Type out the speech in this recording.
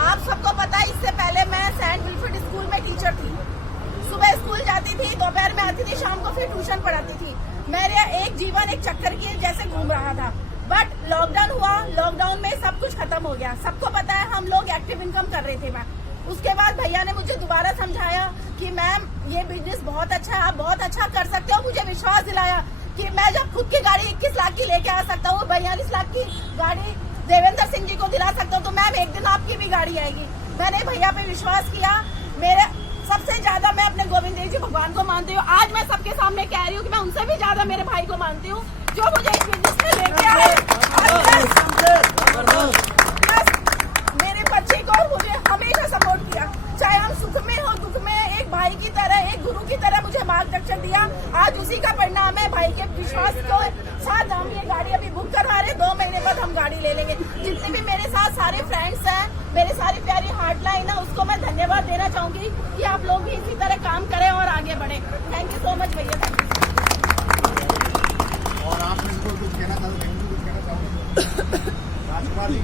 आप सबको पता है, इससे पहले मैं सेंट विल्फ्रेड स्कूल में टीचर थी। सुबह स्कूल जाती थी, दोपहर में आती थी, शाम को फिर ट्यूशन पढ़ाती थी। मेरे एक जीवन एक चक्कर की जैसे घूम रहा था। बट लॉकडाउन हुआ, लॉकडाउन में सब कुछ खत्म हो गया। सबको पता है हम लोग एक्टिव इनकम कर रहे थे। मैं उसके बाद भैया ने मुझे दोबारा समझाया कि मैम ये बिजनेस बहुत अच्छा है, आप बहुत अच्छा कर सकते हो। मुझे विश्वास दिलाया कि मैं जब खुद की गाड़ी 21 लाख की लेके आ सकता हूँ, 42 लाख की गाड़ी देवेंद्र सिंह जी को दिला सकता हूँ, तो मैम एक दिन आपकी भी गाड़ी आएगी। मैंने भैया पे विश्वास किया। मेरे सबसे ज्यादा मैं अपने गोविंद देव जी भगवान को मानती हूँ। आज मैं सबके सामने कह रही हूँ कि मैं उनसे भी ज्यादा मेरे भाई को मानती हूँ, जो मुझे इस बिजनेस में लेके आए। मेरे बच्चे को मुझे हमेशा सपोर्ट किया, चाहे हम सुख में हो दुख में, एक भाई की तरह, एक गुरु की तरह मुझे मार्गदर्शन दिया। आज उसी का परिणाम है। भाई के विश्वास को साथ हम ये गाड़ी अभी बुक करवा रहे, 2 महीने बाद हम गाड़ी ले लेंगे। जितने भी मेरे साथ सारे फ्रेंड्स हैं, मेरे सारी प्यारी हार्टलाइन है, उसको मैं धन्यवाद देना चाहूंगी कि आप लोग भी इसी तरह काम करें और आगे बढ़े। थैंक यू सो मच भैया। और आप मेरे को कुछ कहना चाहोगे? राजकुमार जी।